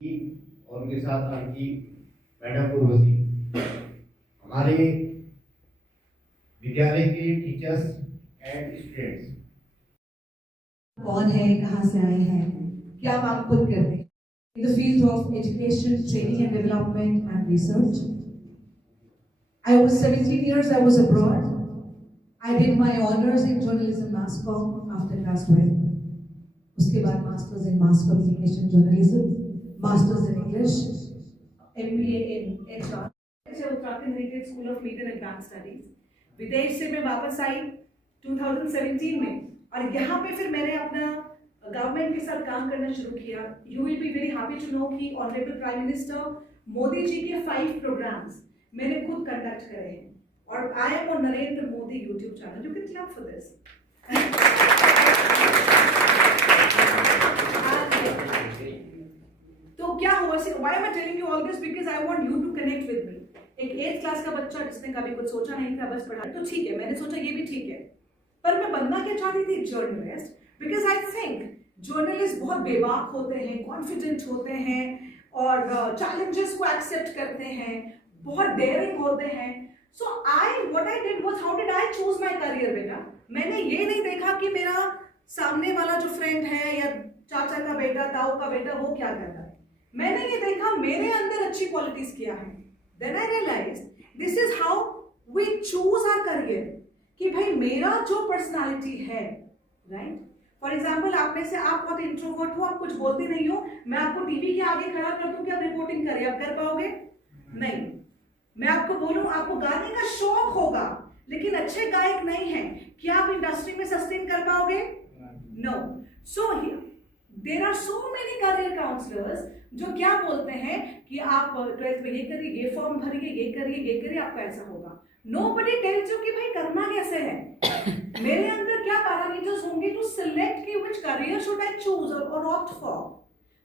और उनके साथ उनकी मैडम उर्वशी, हमारे विद्यालय के टीचर्स एंड स्टूडेंट्स। कौन है, कहाँ से आए हैं, क्या काम खुद करते हैं in the field of education, training and development and research. I was 17 years, I was abroad. I did my honors in journalism mass comm after class 12. उसके बाद masters in mass communication journalism, masters in English, MBA in HR. Uttarakhand heritage school of media and advance studies. विदेश से मैं वापस आई 2017 में और यहाँ पे फिर मैंने अपना गवर्नमेंट के साथ काम करना शुरू किया। You will be very happy to know कि honourable prime minister Modi ji के 5 प्रोग्राम्स मैंने खुद कंडक्ट करे हैं और I am on Narendra Modi YouTube channel. You can clap for this. तो क्या हुआ, why am I telling you all this, because I want you to connect with me. एक 8th क्लास का बच्चा जिसने कभी कुछ सोचा नहीं था, बस पढ़ा तो ठीक है, मैंने सोचा ये भी ठीक है, पर मैं बनना क्या चाहती थी, journalist. Because I think journalist बहुत बेबाक होते हैं, कॉन्फिडेंट होते हैं और चैलेंजेस को एक्सेप्ट करते हैं, बहुत डेयरिंग होते हैं। सो what I did was, how did I choose my career बेटा। मैंने ये नहीं देखा कि मेरा सामने वाला जो फ्रेंड है या चाचा का बेटा, ताऊ का बेटा, वो क्या कर रहा है। मैंने ये देखा मेरे अंदर अच्छी क्वालिटीज क्या है। Then I realised this is how we choose our career, कि भाई मेरा जो पर्सनालिटी है, राइट। फॉर एग्जाम्पल, आप में से आप बहुत इंट्रोवर्ट हो, आप कुछ बोलते नहीं हो, मैं आपको टीवी के आगे खड़ा कर दूं कि आप रिपोर्टिंग करिए, आप कर पाओगे? नहीं। मैं आपको बोलूं आपको गाने का शौक होगा लेकिन अच्छे गायक नहीं है, क्या आप इंडस्ट्री में सस्टेन कर पाओगे? No. So there are so many career counsellors जो क्या बोलते हैं कि आप 12th में ये करिए, ये फॉर्म भरिए, ये करिए, आपको ऐसा होगा। Nobody tells you कि भाई करना कैसे है। मेरे अंदर क्या पैरामीटर्स होंगे टू सिलेक्ट कि which career should I choose or opt for।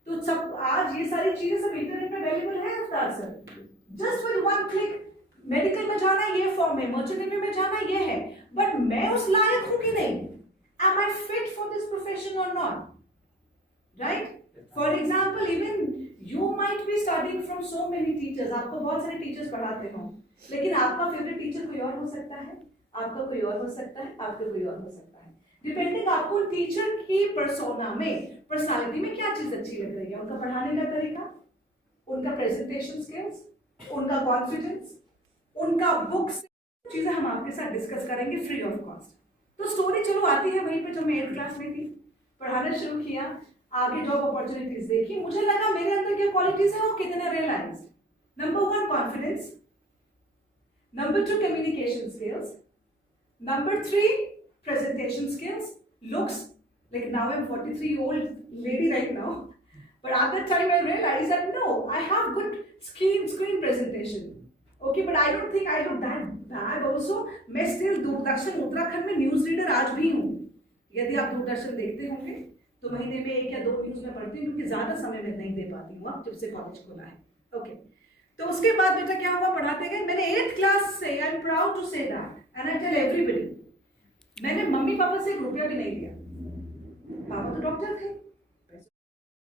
तो सब आज ये सारी चीजें सब इंटरनेट पे अवेलेबल है अवतार sir. Just with one click medical में जाना ये फॉर्म है, मर्चेंट नेवी में जाना ये है, बट मैं उस लायक हूं कि नहीं, am I fit for this profession or not, right? For example, even you might be studying from so many teachers, आपको बहुत सारे टीचर्स पढ़ाते हो, लेकिन आपका फेवरेट टीचर कोई और हो सकता है, आपका कोई और हो सकता है, आपका कोई और हो सकता है, डिपेंडिंग आपको टीचर की पर्सोना में, पर्सनालिटी में क्या चीज अच्छी लग रही है, उनका पढ़ाने का तरीका, उनका प्रेजेंटेशन स्किल्स, उनका कॉन्फिडेंस, उनका बुक्स, चीजें हम आपके साथ डिस्कस करेंगे फ्री ऑफ कॉस्ट। तो स्टोरी चलो आती है वहीं पे, जब मैं 8th क्लास में थी, पढ़ाना शुरू किया, आगे जॉब अपॉर्चुनिटीज देखी, मुझे लगा मेरे अंदर क्या क्वालिटीज है वो कितने realise. Number 1 confidence, Number 2 communication skills, Number 3 presentation skills, looks, like now I'm 43-year-old lady right now, but at that time I realized that no, I have good screen presentation, okay, but I don't think I look that bad also। मैं still Doordarshan Uttarakhand में news reader आज भी हूँ। यदि आप दूरदर्शन देखते होंगे तो महीने में 1 या 2 न्यूज में पढ़ती हूँ, क्योंकि ज्यादा समय में नहीं दे पाती हूँ अब जब से कॉलेज खुला है, ओके। तो उसके बाद बेटा क्या हुआ, पढ़ाते गए। मैंने 8th क्लास से, I am proud to say that and I tell everybody, मैंने मम्मी पापा से 1 रुपया भी नहीं लिया। पापा तो डॉक्टर थे,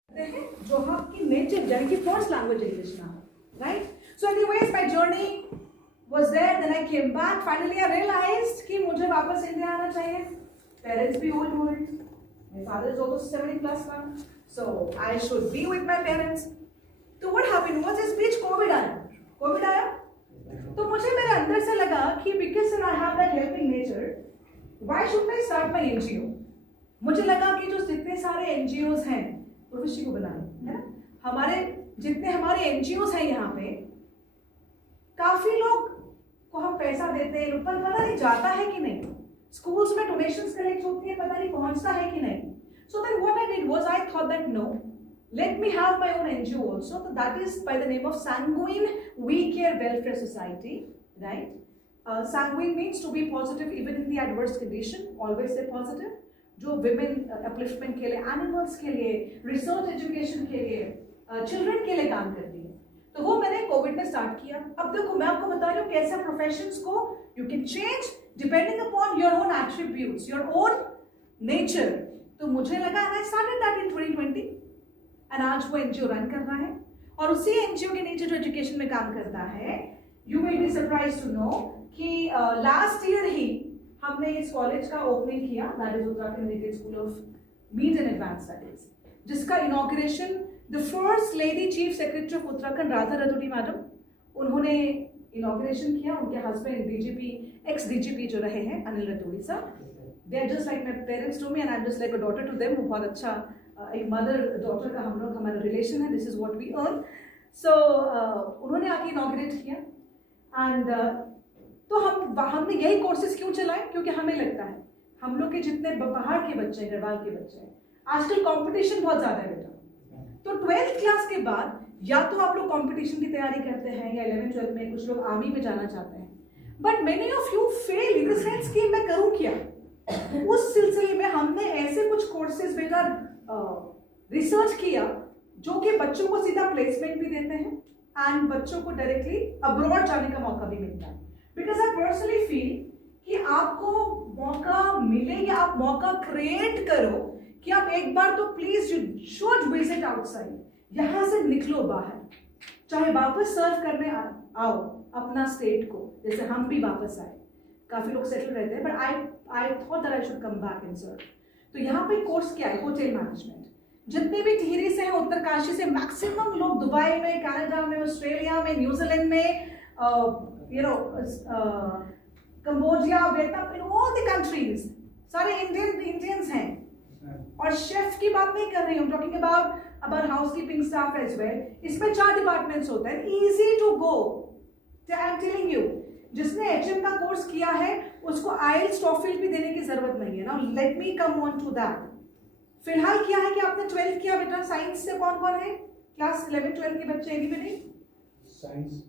पैसे जो आपकी नेटिव यानी कि फर्स्ट लैंग्वेज इंग्लिश ना, right. So anyways my journey was there, then I came back, finally I realised कि मुझे वापस इंडिया आना चाहिए। पेरेंट्स भी ओल्ड हो रहे, my father is almost 70+ now, so I should be with my parents. तो व्हाट हैपेंड वाज, इस बीच कोविड आया, तो मुझे मेरे अंदर से लगा कि because I have that helping nature, why should I start my NGO. मुझे लगा कि जो जितने सारे एनजीओज हैं, उर्वशी को बनाए है ना, हमारे एनजीओज हैं यहाँ पे, काफी लोग को हम पैसा देते हैं, पर पता नहीं जाता है कि नहीं, स्कूल्स में डोनेशंस कलेक्ट होती है, पता नहीं पहुंचता है कि नहीं। So then what I did was, I thought that no, let me have my own NGO also, so that is by the name of Sanguine We Care Welfare Society, right? Sanguine means to be positive even in the adverse condition, always stay positive, जो women upliftment के लिए, animals के लिए, research education के लिए, children के लिए काम करती है। तो वो मैंने कोविड में स्टार्ट किया। अब देखो मैं आपको बता रही हूँ कैसे प्रोफेशंस को you can change depending upon your own attributes, your own nature। तो मुझे लगा and I started that in 2020 and आज वो एनजीओ रन कर रहा है। और उसी एनजीओ के नीचे जो एजुकेशन में काम करता है, you will be surprise to know कि लास्ट ईयर ही हमने इस कॉलेज का ओपनिंग किया, that is Uttarakhand heritage school of med and advance studies, जिसका inauguration the first lady chief secretary of Uttarakhand Radha Raturi madam, उन्होंने इनॉग्रेशन किया। उनके हस्बैंड डीजीपी, एक्स डीजीपी जो रहे हैं अनिल रतूड़ी साहब, they are just like my parents to me and I am just like a daughter to them. बहुत अच्छा एक मदर डॉटर का हम लोग हमारा रिलेशन है, this is what we earn. So उन्होंने आके इनॉग्रेट किया एंड तो हमने यही कोर्सेज क्यों चलाए, क्योंकि हमें लगता है हम लोग के जितने बाहर के बच्चे हैं, गढ़वाल के बच्चे हैं, आजकल कंपटीशन बहुत ज़्यादा है बेटा। तो 12th क्लास के बाद या तो आप लोग कंपटीशन की तैयारी करते हैं या 11th 12th में कुछ लोग आर्मी में जाना चाहते हैं, but many of you fail in the sense कि मैं करूँ क्या। उस सिलसिले में हमने ऐसे कुछ कोर्सेज बेटा रिसर्च किया जो कि बच्चों को सीधा प्लेसमेंट भी देते हैं एंड बच्चों को डायरेक्टली अब्रॉड जाने का मौका भी मिलता है। बिकॉज आई पर्सनली फील कि आपको मौका मिले या आप मौका क्रिएट करो कि आप एक बार तो please you should visit outside, यहाँ से निकलो बाहर, चाहे वापस सर्व करने आओ अपना स्टेट को, जैसे हम भी वापस आए, काफी लोग सेटल रहते हैं, but I thought that I should come back and serve. तो यहाँ पे कोर्स क्या है, होटल मैनेजमेंट। जितने भी टिहरी से हैं, उत्तरकाशी से, मैक्सिमम लोग दुबई में, कनाडा में, ऑस्ट्रेलिया में, न्यूजीलैंड में, Cambodia, Vietnam, in all the countries सारे इंडियंस हैं। और शेफ की बात नहीं कर रही हूँ, talking about housekeeping staff as well. इसमें 4 डिपार्टमेंट्स होते हैं, easy to go, I am telling you. जिसने एचएम का कोर्स किया है उसको आईएलटीएस टॉफिल भी देने की जरूरत नहीं है। Now let me come on to that. फिलहाल क्या है कि आपने 12th किया बेटा, साइंस से कौन कौन है, क्लास 11 12 के बच्चे, एनीबॉडी? Science,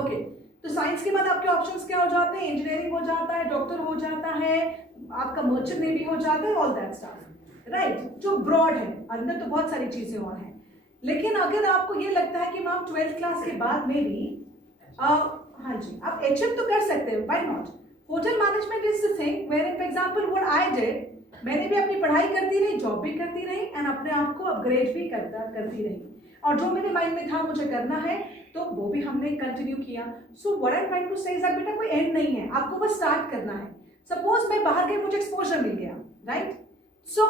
okay. तो साइंस के बाद आपके ऑप्शंस क्या हो जाते हैं, इंजीनियरिंग हो जाता है, डॉक्टर हो जाता है, आपका मर्चेंट नेवी हो जाता है, ऑल दैट स्टफ, राइट, जो ब्रॉड है। अंदर तो बहुत सारी चीजें और हैं, लेकिन अगर आपको ये लगता है कि मैम 12th क्लास के बाद में भी हाँ जी आप एचएम तो कर सकते हो, why not. Hotel management is the thing where for example what I did, मैंने भी अपनी पढ़ाई करती रही, जॉब भी करती रही एंड अपने आप को अपग्रेड भी करती रही, और जो मेरे माइंड में था मुझे करना है तो वो भी हमने कंटिन्यू किया। So what I am trying to say is that बेटा कोई एंड नहीं है, आपको बस स्टार्ट करना है। सपोज मैं बाहर गई, मुझे एक्सपोजर मिल गया, राइट, सो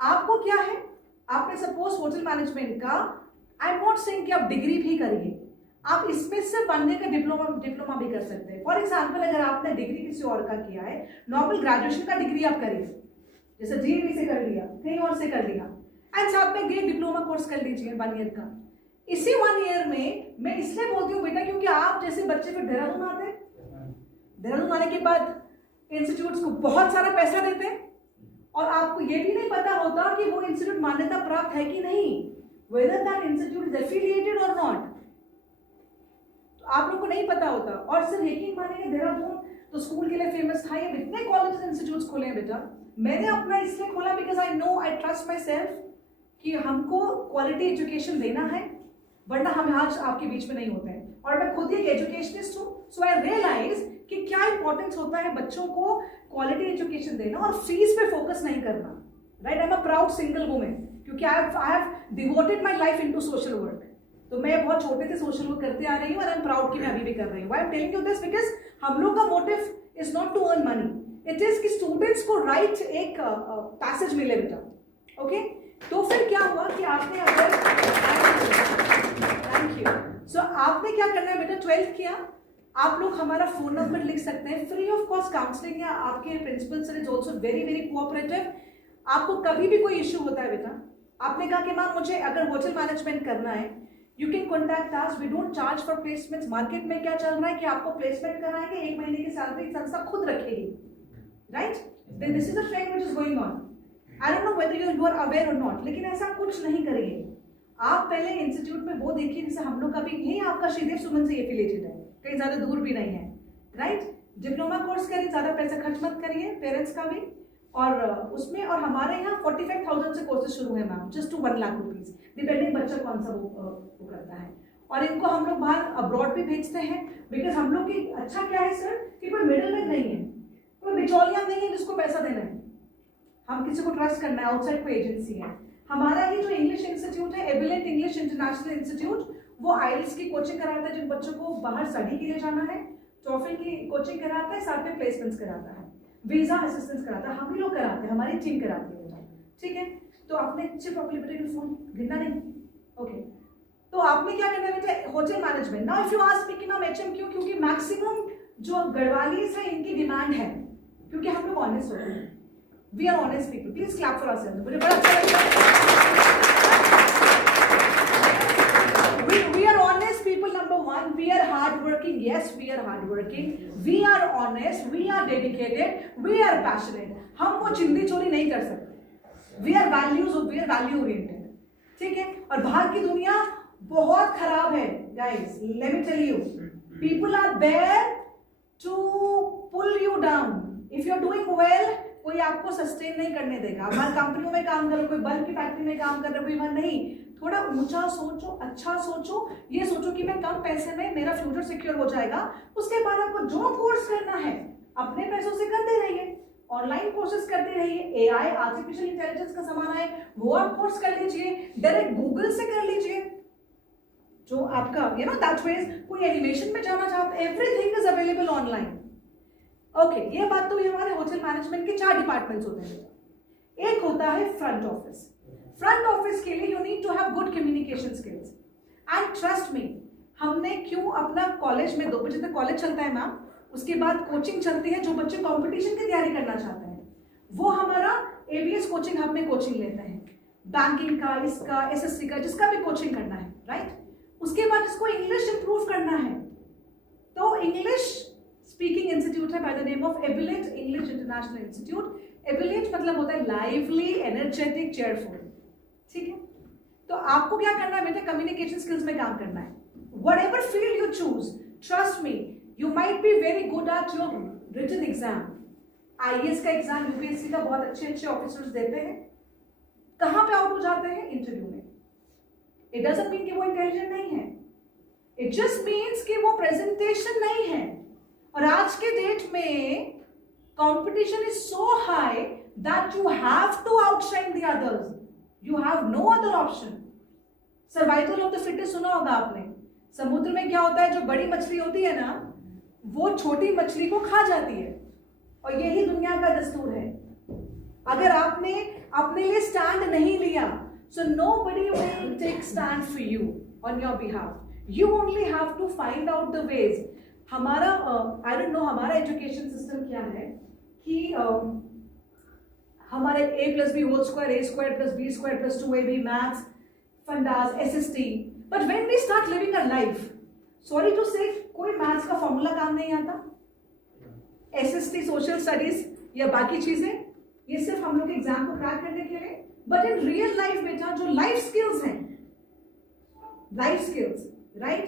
आपको क्या है, आपने सपोज होटल मैनेजमेंट का, आई एम नॉट सेइंग कि आप डिग्री भी करिए, आप इसमें से बनने का डिप्लोमा भी कर सकते हैं। फॉर एग्जाम्पल अगर आपने डिग्री किसी और का किया है, नॉर्मल ग्रेजुएशन का डिग्री आप करिए, जैसे डीएवी से कर लिया, कहीं और से कर लिया, एंड साथ में ग्रेट डिप्लोमा कोर्स कर लीजिए 1 ईयर का। इसी 1 ईयर में मैं इसलिए बोलती हूँ बेटा क्योंकि आप जैसे बच्चे फिर देहरादून आते हैं, देहरादून आने के बाद इंस्टीट्यूट्स को बहुत सारा पैसा देते हैं और आपको ये भी नहीं पता होता कि वो इंस्टीट्यूट मान्यता प्राप्त है कि नहीं, whether that institute is affiliated or not, तो आप लोग को नहीं पता होता। और सिर्फ यकीन मानिए देहरादून तो स्कूल के लिए फेमस था, ये इतने कॉलेज इंस्टीट्यूट्स खोले हैं बेटा। मैंने अपना इसलिए खोला because I know, I trust my self कि हमको क्वालिटी एजुकेशन देना है, वरना हम आज आपके बीच में नहीं होते हैं। और मैं खुद एक एजुकेशनिस्ट हूँ, सो आई रियलाइज कि क्या इंपॉर्टेंस होता है बच्चों को क्वालिटी एजुकेशन देना और फीस पे फोकस नहीं करना, right. I am a proud single women क्योंकि I have devoted my life into social work. तो मैं बहुत छोटे से सोशल वर्क करते आ रही हूँ और आई एम प्राउड कि मैं अभी भी कर रही हूँ। I am telling you this because हम लोग का motive is not to earn money, it is कि स्टूडेंट्स को राइट एक पैसेज मिले बेटा, ओके। तो फिर क्या हुआ कि आपने अगर थैंक यू, सो आपने क्या करना है बेटा, 12th किया, आप लोग हमारा फोन नंबर लिख सकते हैं, फ्री ऑफ कॉस्ट काउंसलिंग है। आपके principal sir is also very very cooperative. आपको कभी भी कोई इश्यू होता है बेटा, आपने कहा कि मैम मुझे अगर होटल मैनेजमेंट करना है, you can contact us, we don't charge for placements. Market में क्या चल रहा है कि आपको प्लेसमेंट कराएंगे, 1 महीने की सैलरी संस्था खुद रखेगी, right. Then this is the trend which is going on, I don't know whether you are aware और नॉट, लेकिन ऐसा कुछ नहीं करेंगे। आप पहले इंस्टीट्यूट में वो देखिए, जैसे हम लोग का भी यही आपका श्रीदेव सुमन से एफिलिएटेड है, कहीं ज्यादा दूर भी नहीं है, राइट। डिप्लोमा कोर्स करिए, ज्यादा पैसा खर्च मत करिए, पेरेंट्स का भी, और उसमें, और हमारे यहाँ 45,000 से कोर्सेज शुरू है ma'am, just to 1 lakh rupees, depending बच्चा कौन सा वो करता है। और इनको हम लोग बाहर अब्रॉड भी भेजते हैं, बिकॉज हम लोग की अच्छा क्या है सर कि कोई मिडलमैन नहीं है, कोई बिचौलिया नहीं है जिसको पैसा देना है, हम किसी को ट्रस्ट करना है, आउटसाइड कोई एजेंसी है, हमारा ही जो इंग्लिश इंस्टीट्यूट है, एबिलेंट इंग्लिश इंटरनेशनल इंस्टीट्यूट, वो आइल्स की कोचिंग कराता है जिन बच्चों को बाहर स्टडी के लिए जाना है, टॉफल की कोचिंग कराता है, साथ में प्लेसमेंट्स कराता है, वीजा असिस्टेंस कराता है, हम ही लोग कराते हैं, हमारी टीम कराती है बेटा, ठीक है। तो आपने चिप ऑफ लिबर्टी फोन गिनना नहीं, ओके। तो आपने क्या करना है बेटा, hotel management. Now if you ask me कि मैम एचएम क्यों, क्योंकि मैक्सिमम जो गढ़वालीज है इनकी डिमांड है, क्योंकि हम लोग ऑनेस्ट होते हैं, we are honest people. Please clap for ourselves. मुझे बड़ा अच्छा लगता है, we are honest people, number one, we are hard working, yes we are hard working, we are honest, we are dedicated, we are passionate। हम वो चिंदी चोरी नहीं कर सकते, we are values, we are value oriented, ठीक है। और बाहर की दुनिया बहुत खराब है guys, let me tell you, people are there to pull you down, if you are doing well कोई आपको सस्टेन नहीं करने देगा। हमारी कंपनियों में काम करो, कोई बल्ब की फैक्ट्री में काम कर रहे, कोई मन नहीं, थोड़ा ऊंचा सोचो, अच्छा सोचो, ये सोचो कि मैं कम पैसे में मेरा फ्यूचर सिक्योर हो जाएगा। उसके बाद आपको जो कोर्स करना है अपने पैसों से करते रहिए, ऑनलाइन कोर्सेज करते रहिए, एआई आर्टिफिशियल इंटेलिजेंस का जमाना है, वो आप कोर्स कर लीजिए, डायरेक्ट गूगल से कर लीजिए, जो आपका यू नो दैट वेज, कोई एनिमेशन में जाना चाहते हैं, everything is available online, okay. ये बात तो हमारे होटल मैनेजमेंट के 4 डिपार्टमेंट्स होते हैं। एक होता है फ्रंट ऑफिस। फ्रंट ऑफिस के लिए you need to have good communication skills and trust me, हमने क्यों अपना कॉलेज में 2 बजे तक कॉलेज चलता है मैम, उसके बाद कोचिंग चलती है, जो बच्चे कंपटीशन की तैयारी करना चाहते हैं वो हमारा एबीएस कोचिंग हब में कोचिंग लेते हैं, बैंकिंग का, इसका, एसएससी का, जिसका भी कोचिंग करना है, राइट। उसके बाद इसको इंग्लिश इंप्रूव करना है, तो इंग्लिश स्पीकिंग इंस्टीट्यूट है by the name of Abilent English international institute. Abilent मतलब होता है लाइवली, एनर्जेटिक, चेयरफुल, ठीक है। तो आपको क्या करना है बेटा, कम्युनिकेशन स्किल्स में काम करना है। Whatever field you choose, trust me, you might be very good at your written exam. IAS का एग्जाम यूपीएससी का बहुत अच्छे ऑफिसर्स देते हैं, कहां पे आउट हो जाते हैं, इंटरव्यू में। इट डजंट मीन कि वो इंटेलिजेंट नहीं है, इट जस्ट मीन्स कि वो प्रेजेंटेशन नहीं है। और आज के डेट में competition is so high that you have to outshine the others, you have no other option. Survival of the fittest सुना होगा आपने। समुद्र में क्या होता है, जो बड़ी मछली होती है ना, वो छोटी मछली को खा जाती है, और यही दुनिया का दस्तूर है। अगर आपने अपने लिए स्टैंड नहीं लिया, सो nobody will take stand for you on your behalf. You only have to find out the ways. हमारा आई डोंट नो हमारा एजुकेशन सिस्टम क्या है कि हमारे a+b² a² + b² + 2ab maths, fundas, SST, but when we start living a life, sorry to say, कोई maths का formula काम नहीं आता, एसएसटी, सोशल स्टडीज या बाकी चीजें, ये सिर्फ हम लोग एग्जाम को क्रैक करने के लिए। बट इन रियल लाइफ बेटा, जो लाइफ स्किल्स हैं, लाइफ स्किल्स, राइट,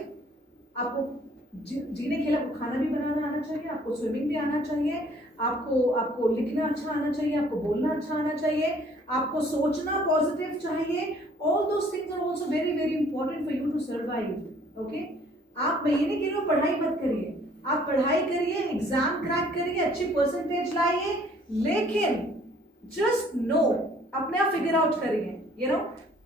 आपको जीने के लिए आपको खाना भी बनाना आना चाहिए, आपको स्विमिंग भी आना चाहिए, आपको लिखना अच्छा आना चाहिए, आपको बोलना अच्छा आना चाहिए, आपको सोचना पॉजिटिव चाहिए। All those things are also very very important for you to survive, okay. आप मैं ये नहीं कह रही हूँ पढ़ाई मत करिए, आप पढ़ाई करिए, एग्जाम क्रैक करिए, अच्छी परसेंटेज लाइए, लेकिन जस्ट नो, अपने आप फिगर आउट करिए, यू नो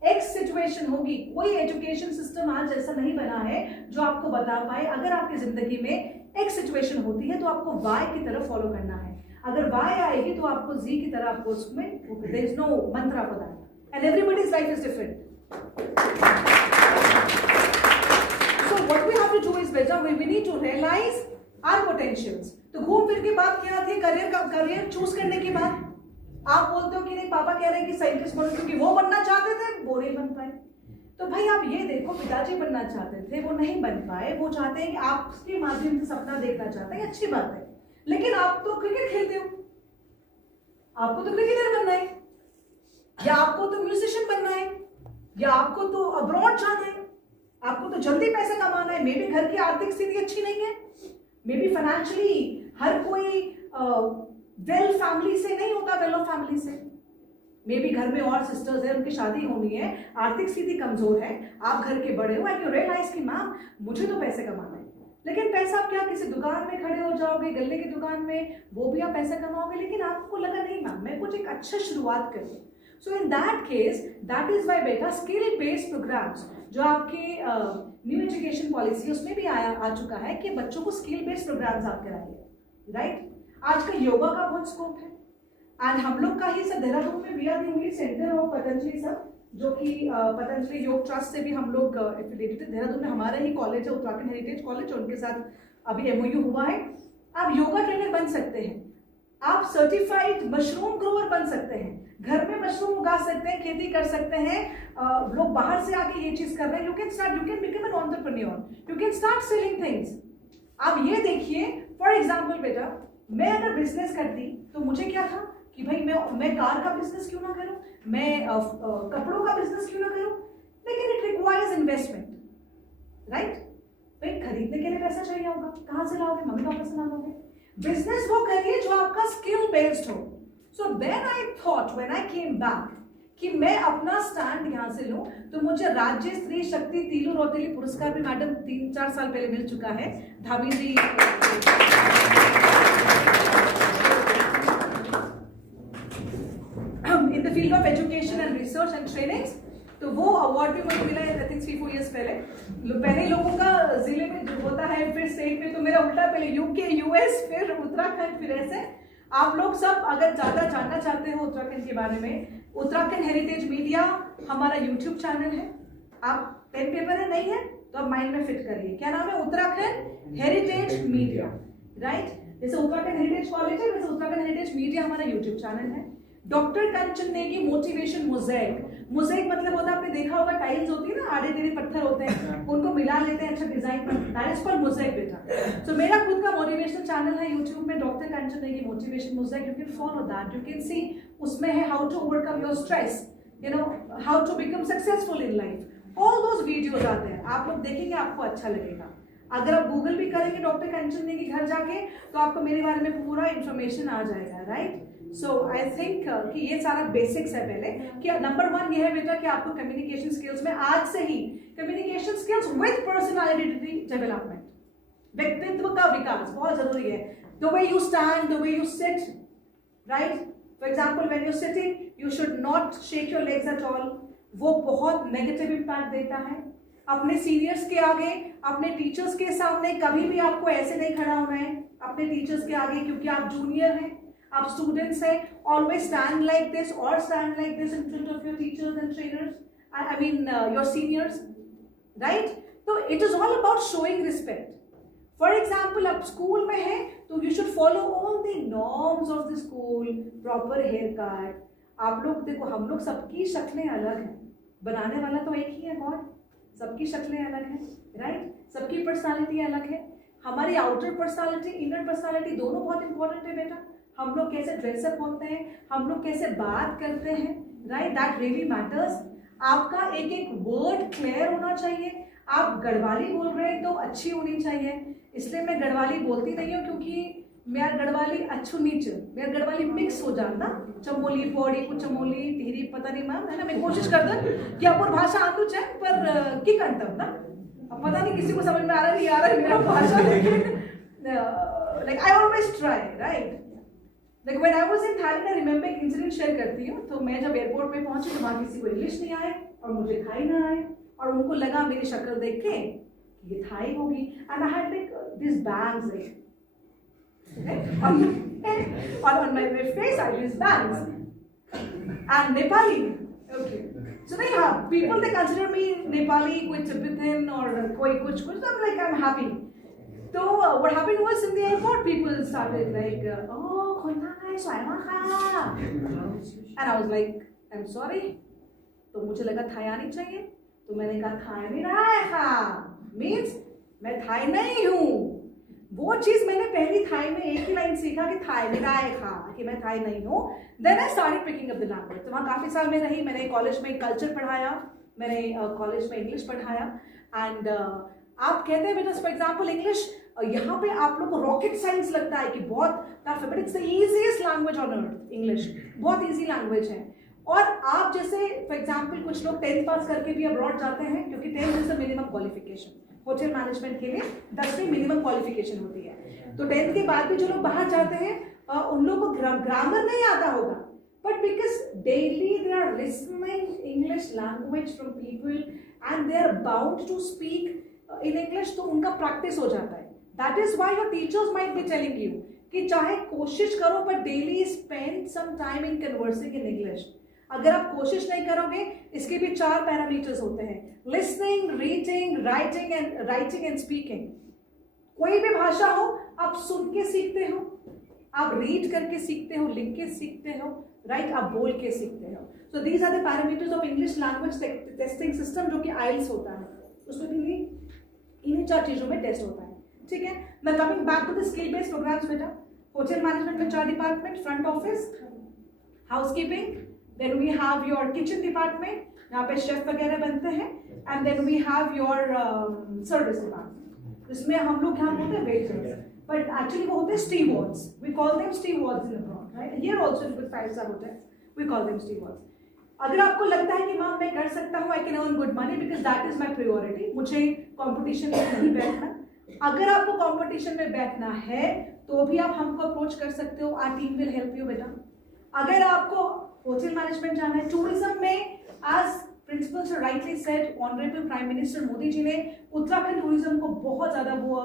एक सिचुएशन होगी, कोई एजुकेशन सिस्टम आज ऐसा नहीं बना है जो आपको बता पाए अगर आपकी जिंदगी में एक सिचुएशन होती है तो आपको वाई की तरफ फॉलो करना है, अगर वाई आएगी तो आपको जी की तरह आपको उसमें, there is no mantra for that, and everybody's life is different. So what we have to do is बेटा, we need to realise our potentials. तो घूम फिर के बात क्या थी, करियर चूज करने के बाद आप बोलते हो कि नहीं पापा कह रहे हैं कि साइंटिस्ट बनो, क्योंकि वो बनना चाहते थे, वो नहीं बन पाए। तो भाई आप ये देखो, पिताजी बनना चाहते थे, वो नहीं बन पाए, वो चाहते हैं कि आपके माध्यम से सपना देखना चाहते हैं, अच्छी बात है, लेकिन आप तो क्रिकेट खेलते हो, आपको तो क्रिकेटर बनना है, या आपको तो म्यूजिशियन बनना है, या आपको तो अब्रॉड जाना है, आपको तो जल्दी पैसा कमाना है। मे बी घर की आर्थिक स्थिति अच्छी नहीं है, मे बी फाइनेंशियली हर कोई वेल फैमिली से नहीं होता, वेल ऑफ फैमिली से, मे बी घर में और सिस्टर्स है, उनकी शादी होनी है, आर्थिक स्थिति कमजोर है, आप घर के बड़े हो, एंड यू रियलाइज कि मैम मुझे तो पैसे कमाना है, लेकिन पैसा आप क्या किसी दुकान में खड़े हो जाओगे, गल्ले की दुकान में, वो भी आप पैसा कमाओगे, लेकिन आपको लगा नहीं मैम मैं कुछ एक अच्छा शुरुआत करूँ, so in that case that is why बेटा स्किल बेस्ड प्रोग्राम्स जो आपके न्यू एजुकेशन पॉलिसी उसमें भी आ चुका है कि बच्चों को स्किल बेस्ड प्रोग्राम्स आप कराइए, राइट? आजकल योगा का बहुत स्कोप है एंड हम लोग का ही सर देहरादून में we are the only centre of Patanjali sir, जो कि पतंजलि योग ट्रस्ट से भी हम लोग एफिलिएटेड है। देहरादून में हमारा ही कॉलेज है उत्तराखंड हेरिटेज कॉलेज, उनके साथ अभी MOU हुआ है। आप योगा ट्रेनर बन सकते हैं, आप सर्टिफाइड मशरूम ग्रोवर बन सकते हैं, घर में मशरूम उगा सकते हैं, खेती कर सकते हैं। लोग बाहर से आके ये चीज कर रहे हैं। You can become an entrepreneur, you can start selling things. आप ये देखिए फॉर एग्जाम्पल बेटा, मैं अगर बिजनेस करती तो मुझे क्या था कि भाई मैं कार का बिजनेस क्यों ना करूं, मैं कपड़ों का बिजनेस क्यों ना करूं, लेकिन इट रिक्वायर्स इन्वेस्टमेंट, राइट? भाई खरीदने के लिए पैसा चाहिए होगा, कहां से लाओगे? मम्मी पापा से मांगोगे। बिजनेस वो करिए जो आपका स्किल बेस्ड हो। So then I thought when I came back कि मैं अपना स्टैंड यहां से लूं, तो मुझे राज्य स्त्री शक्ति तीलू रौतेली पुरस्कार भी मैडम 3-4 साल पहले मिल चुका है, Dhabi ji in the field of education and research and trainings. तो वो अवार्ड भी मुझे मिला है आई थिंक 3-4 ईयर्स पहले लोगों का जिले में जो होता है, फिर स्टेट में, तो मेरा उल्टा पहले UK US फिर उत्तराखंड, फिर ऐसे। आप लोग सब अगर ज्यादा जानना चाहते हो उत्तराखंड के बारे में, उत्तराखंड हेरिटेज मीडिया हमारा YouTube चैनल है। आप पेन पेपर है नहीं है तो आप माइंड में फिट करिए, क्या नाम है? Uttarakhand heritage media, right? जैसे उत्तराखंड हेरिटेज कॉलेज है वैसे उत्तराखंड हेरिटेज मीडिया हमारा YouTube चैनल है। Doctor Kanchan Negi motivation mosaic, mosaic मतलब होता है, आपने देखा होगा टाइल्स होती है ना, आड़े टेढ़े पत्थर होते हैं, उनको मिला लेते हैं अच्छा डिजाइन पर, दैट इज कॉल्ड मोज़ेक बेटा। सो मेरा खुद का मोटिवेशनल चैनल है YouTube में, doctor Kanchan Negi motivation mosaic, you can follow that, you can see. उसमें है how to overcome your stress, you know how to become successful in life, all those videos आते हैं, आप लोग देखेंगे आपको अच्छा लगेगा। अगर आप गूगल भी करेंगे डॉक्टर कंचन नेगी घर जाके तो आपको मेरे बारे में पूरा इंफॉर्मेशन आ जाएगा, राइट? सो आई थिंक कि ये सारा बेसिक्स है पहले कि नंबर 1 ये है बेटा कि आपको कम्युनिकेशन स्किल्स में आज से ही communication skills with personality development, व्यक्तित्व का विकास बहुत जरूरी है। The way you stand, the way you sit, right? For example when you sitting you should not shake your legs at all, वो बहुत नेगेटिव इम्पैक्ट देता है। अपने सीनियर्स के आगे, अपने टीचर्स के सामने कभी भी आपको ऐसे नहीं खड़ा होना है अपने टीचर्स के आगे, क्योंकि आप जूनियर हैं, आप स्टूडेंट्स हैं। ऑलवेज स्टैंड लाइक दिस और stand like this in front of your teachers and trainers, I mean your seniors, right? तो it is all about showing respect. For example आप स्कूल में हैं तो you should follow all the norms of the school, proper haircut. आप लोग देखो, हम लोग सबकी शक्लें अलग हैं, बनाने वाला तो एक ही है गॉड, सबकी शक्लें अलग हैं, राइट? सबकी पर्सनालिटी अलग है। हमारी आउटर पर्सनालिटी, इनर पर्सनालिटी दोनों बहुत इंपॉर्टेंट है बेटा। हम लोग कैसे ड्रेसअप होते हैं, हम लोग कैसे बात करते हैं, राइट? That really matters. आपका एक एक वर्ड क्लियर होना चाहिए। आप गढ़वाली बोल रहे हैं तो अच्छी होनी चाहिए, इसलिए मैं गढ़वाली बोलती नहीं हूँ क्योंकि मेरा गढ़वाली अच्छू नीच, मेरा गढ़वाली मिक्स हो जाता, चमोली पौड़ी कुछ चमोली टिहरी पता नहीं मैम, है ना? मैं कोशिश करता कि अपन भाषा आतुच है पर की करता ना, अब पता नहीं किसी को समझ में आ रहा नहीं आ रहा है मेरा भाषा, लेकिन like I always try, right? Like when I was in Thailand, I remember एक इंसिडेंट शेयर करती हूँ। तो मैं जब एयरपोर्ट पे पहुंची तो वहाँ किसी को इंग्लिश नहीं आए और मुझे थाई ना आए, और उनको लगा मेरी शक्ल देख के ये थाई होगी, and I had like this bangs like on my face I use bangs and Nepali. Okay, so they have people, they consider me Nepali, कोई Tibetan or कोई कुछ कुछ, I'm like I'm happy. So what happened was in the airport people started like oh khunta hai swayama kha, and I was like I'm sorry. तो मुझे लगा Thai आनी चाहिए, तो मैंने कहा थाई नहीं रहा है खा मीन्स मैं थाई नहीं हूँ। वो चीज मैंने पहली थाई में एक ही लाइन सीखा कि थाई मेरा है खा, कि मैं थाई नहीं हूँ। Then I started picking up the language. तो वहाँ काफी साल में रही, मैंने कॉलेज में कल्चर पढ़ाया, मैंने कॉलेज में इंग्लिश पढ़ाया, एंड आप कहते हैं बेटा फॉर एग्जाम्पल इंग्लिश, यहाँ पे आप लोग को रॉकेट साइंस लगता है कि बहुत टफ है, but it's the easiest language on earth. English बहुत ईजी लैंग्वेज है। और आप जैसे फॉर एग्जाम्पल कुछ लोग 10th पास करके भी अब्रॉड जाते हैं, क्योंकि 10th is the minimum qualification. Hotel management के लिए 10वीं मिनिमम क्वालिफिकेशन होती है। तो 10th के बाद भी जो लोग बाहर जाते हैं उन लोगों को ग्रामर नहीं आता होगा, but because daily they are listening English language from people and they are bound to speak in English, तो उनका practice हो जाता है. That is why your teachers might be telling you कि चाहे कोशिश करो but daily spend some time in conversing in English. अगर आप कोशिश नहीं करोगे, इसके भी 4 पैरामीटर्स होते हैं: listening, reading, writing and speaking. कोई भी भाषा हो, आप सुन के सीखते हो, आप रीड करके सीखते हो, लिख के सीखते हो, राइट, आप बोल के सीखते हो. So these are the parameters of English language testing system, जो कि आइल्स होता है. उसमें भी इन्हीं 4 चीजों में टेस्ट होता है. ठीक है. मैं coming back to the skill based programs बेटा. होटल मैनेजमेंट में 4 department: front office, housekeeping, then we have your kitchen department, यहाँ पे शेफ वगैरह बनते हैं, and then we have your service department. इसमें हम लोग क्या बोलते हैं? waiters, but actually वो होते हैं stewards. We call them stewards in abroad, right? Here also with 5-star hotels, we call them stewards. अगर आपको लगता है कि मैम मैं कर सकता हूँ, I can earn good money because that is my priority, मुझे competition में नहीं बैठना. अगर आपको competition में बैठना है तो भी आप हमको अप्रोच कर सकते हो. Our team will help you बेटा. अगर आपको होटल मैनेजमेंट जाना है, टूरिज्म में, आज principal sir rightly said, honourable prime minister Modi ji ने उत्तराखंड टूरिज्म को बहुत ज़्यादा वो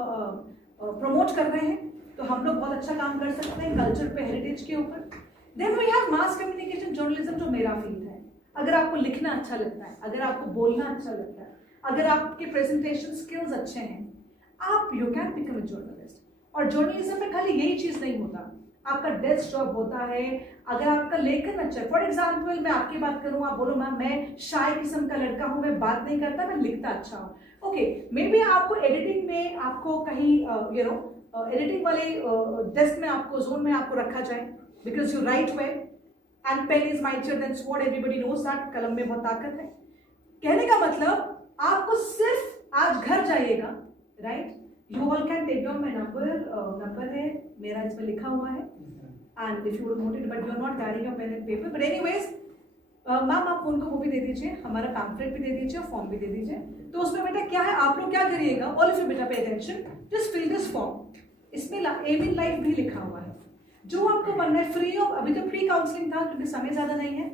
प्रमोट कर रहे हैं, तो हम लोग बहुत अच्छा काम कर सकते हैं कल्चर पे, हेरिटेज के ऊपर. Then we have mass communication journalism, जो मेरा फील्ड है. अगर आपको लिखना अच्छा लगता है, अगर आपको बोलना अच्छा लगता है, अगर आपके प्रेजेंटेशन स्किल्स अच्छे हैं, आप you can become a journalist. और जर्नलिज्म में खाली यही चीज़ नहीं होता, आपका डेस्क जॉब होता है. अगर आपका लेखन अच्छा है, फॉर एग्जाम्पल मैं आपकी बात करूँ, आप बोलो मैम मैं शाय किस्म का लड़का हूँ, मैं बात नहीं करता, मैं लिखता अच्छा हूँ. ओके, मे बी आपको एडिटिंग में, आपको कहीं यू नो एडिटिंग वाले डेस्क में, आपको जोन में आपको रखा जाए, because you write well and pen is mightier than sword, everybody knows that. कलम में बहुत ताकत है. कहने का मतलब आपको सिर्फ आज घर जाइएगा, right, you all can take down my number है मेरा, इसमें लिखा हुआ है, and if you would note it, but you are not carrying your pen and paper, but anyways, ma'am आप उनको वो भी दे दीजिए, हमारा पैम्फलेट भी दे दीजिए, फॉर्म भी दे दीजिए. तो उसमें बेटा क्या है, आप लोग क्या करिएगा, ऑल ऑफ यू बेटा pay attention, just fill this form. इसमें एम इन लाइफ भी लिखा हुआ है, जो आपको बनना है. फ्री ऑफ, अभी तो फ्री काउंसलिंग था क्योंकि समय ज़्यादा नहीं है.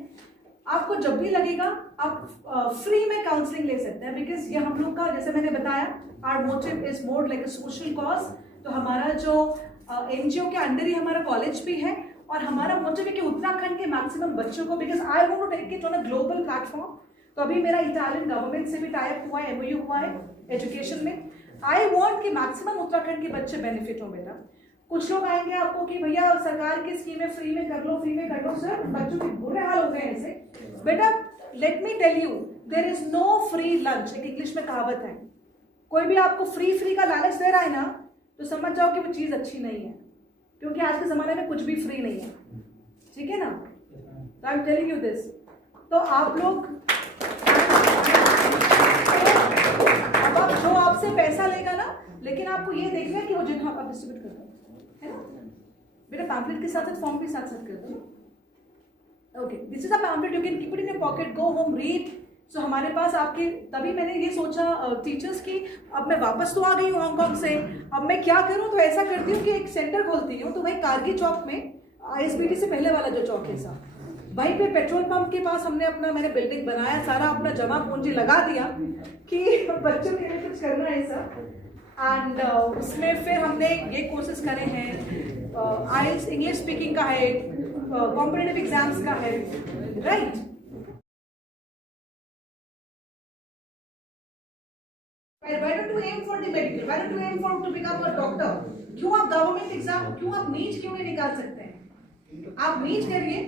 आपको जब भी लगेगा आप फ्री में काउंसलिंग ले सकते हैं, बिकॉज ये हम लोग का, जैसे मैंने बताया, our motive is more like a social cause. तो हमारा जो एनजीओ के अंडर ही हमारा कॉलेज भी है, और हमारा मोटिव है कि उत्तराखंड के मैक्सिमम बच्चों को, because I want to take it on a global platform. तो अभी मेरा इटालियन गवर्नमेंट से भी टाई अप हुआ है, एमओयू हुआ है एजुकेशन में. आई वांट कि मैक्सिमम उत्तराखंड के बच्चे बेनिफिट हो बेटा. कुछ लोग आएंगे आपको कि भैया सरकार की स्कीमें फ्री में कर लो, फ्री में कर लो. सर बच्चों के बुरे हाल हो गए हैं ऐसे. बेटा let me tell you, there is no free lunch. एक इंग्लिश में कहावत है, कोई भी आपको फ्री का लालच दे रहा है ना, तो समझ जाओ कि वो चीज़ अच्छी नहीं है, क्योंकि आज के ज़माने में कुछ भी फ्री नहीं है. ठीक है ना. तो आई एम टेलिंग यू दिस. तो आप लोग अब आप जो आपसे पैसा लेगा ना, लेकिन आपको ये देखना है कि वो जिन आप डिस्ट्रीब्यूट कर दो, है ना बेटा. पैम्फलेट के साथ साथ फॉर्म भी साथ साथ कर दो. Okay, this is a pamphlet, you can keep it in your pocket, go home read. So हमारे पास आपके, तभी मैंने ये सोचा टीचर्स की, अब मैं वापस तो आ गई हूँ हांगकांग से, अब मैं क्या करूँ. तो ऐसा करती हूँ कि एक सेंटर खोलती हूँ. तो वही कारगी चौक में, ISBT से पहले वाला जो चौक है साहब, वहीं पे पेट्रोल पंप के पास हमने अपना, मैंने बिल्डिंग बनाया, सारा अपना जमा पूंजी लगा दिया कि बच्चों के लिए कुछ करना है सर. एंड उसमें फिर हमने ये कोर्सेज करे हैं, आइल्स इंग्लिश स्पीकिंग का है, कॉम्पिटिटिव एग्जाम्स का है, right. Why don't you aim for the medical? Why don't you aim for to become a doctor? क्यों आप गवर्नमेंट एग्जाम, क्यों आप नीट क्यों नहीं निकाल सकते हैं? आप नीट करिए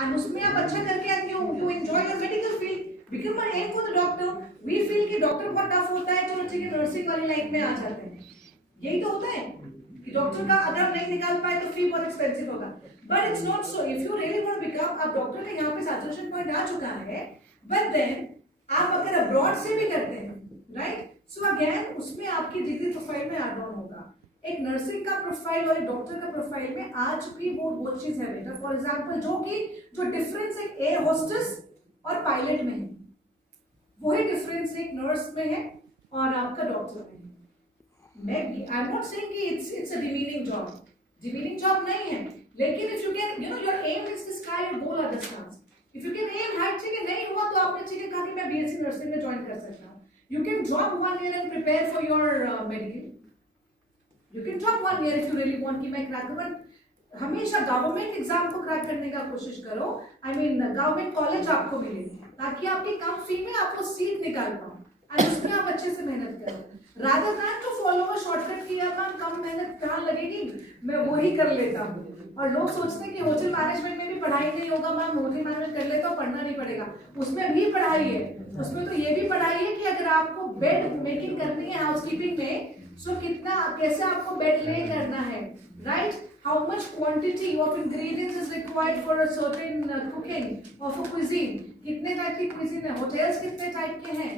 एंड उसमें आप अच्छा करके and you enjoy your medical field. Become an M for the doctor. We feel कि डॉक्टर बहुत टफ होता है, चलो ठीक है नर्सिंग वाली लाइन में आ जाते हैं. यही तो होता है कि डॉक्टर का अगर हम नहीं निकाल पाए तो फी बहुत एक्सपेंसिव होगा. But it's not so. If you really want to become, आप डॉक्टर का यहाँ पे सैचुरेशन पॉइंट आ चुका है, बट देन आप अगर अब्रॉड से भी करते हैं, राइट, सो अगेन उसमें आपकी डिग्री प्रोफाइल में ऐड ऑन होगा. एक नर्सिंग का प्रोफाइल और एक डॉक्टर का प्रोफाइल में आज भी वो चीज है बेटा. फॉर एग्जांपल जो डिफरेंस एक एयर होस्टेस और पायलट में है, वही डिफरेंस एक नर्स में है और आपका डॉक्टर में है. मैं आई एम नॉट सेइंग कि इट्स अ डिमीनिंग जॉब नहीं है, लेकिन if you can can, you know, your aim is the sky, your goal are the stars. If you can aim high, ठीक है, नहीं हुआ तो आपने ठीक है कहा कि मैं BSc नर्सिंग में ज्वाइन कर सकता हूँ. You can drop 1 year and prepare for your medical. You can drop 1 year if you really want कि मैं क्रैक करूँ. हमेशा गवर्नमेंट एग्जाम को क्रैक करने का कोशिश करो. I mean गवर्नमेंट कॉलेज आपको मिले ताकि आपकी कम फी में आपको सीट निकाल पाओ और उसमें आप अच्छे से मेहनत करो. Rather than to follow a shortcut कि यार मैम कम मेहनत कहाँ लगेगी, मैं वो ही कर लेता हूँ. और लोग सोचते हैं कि होटल मैनेजमेंट में भी पढ़ाई नहीं होगा, मैम होटल मैनेजमेंट कर लेता हूँ, पढ़ना नहीं पड़ेगा. उसमें भी पढ़ाई है. उसमें तो ये भी पढ़ाई है कि अगर आपको बेड मेकिंग करनी है हाउसकीपिंग में, सो कितना कैसे आपको बेड ले करना है, right? How much quantity of ingredients is required for a certain cooking of a cuisine? कितने टाइप की cuisine है? Hotels कितने टाइप के हैं?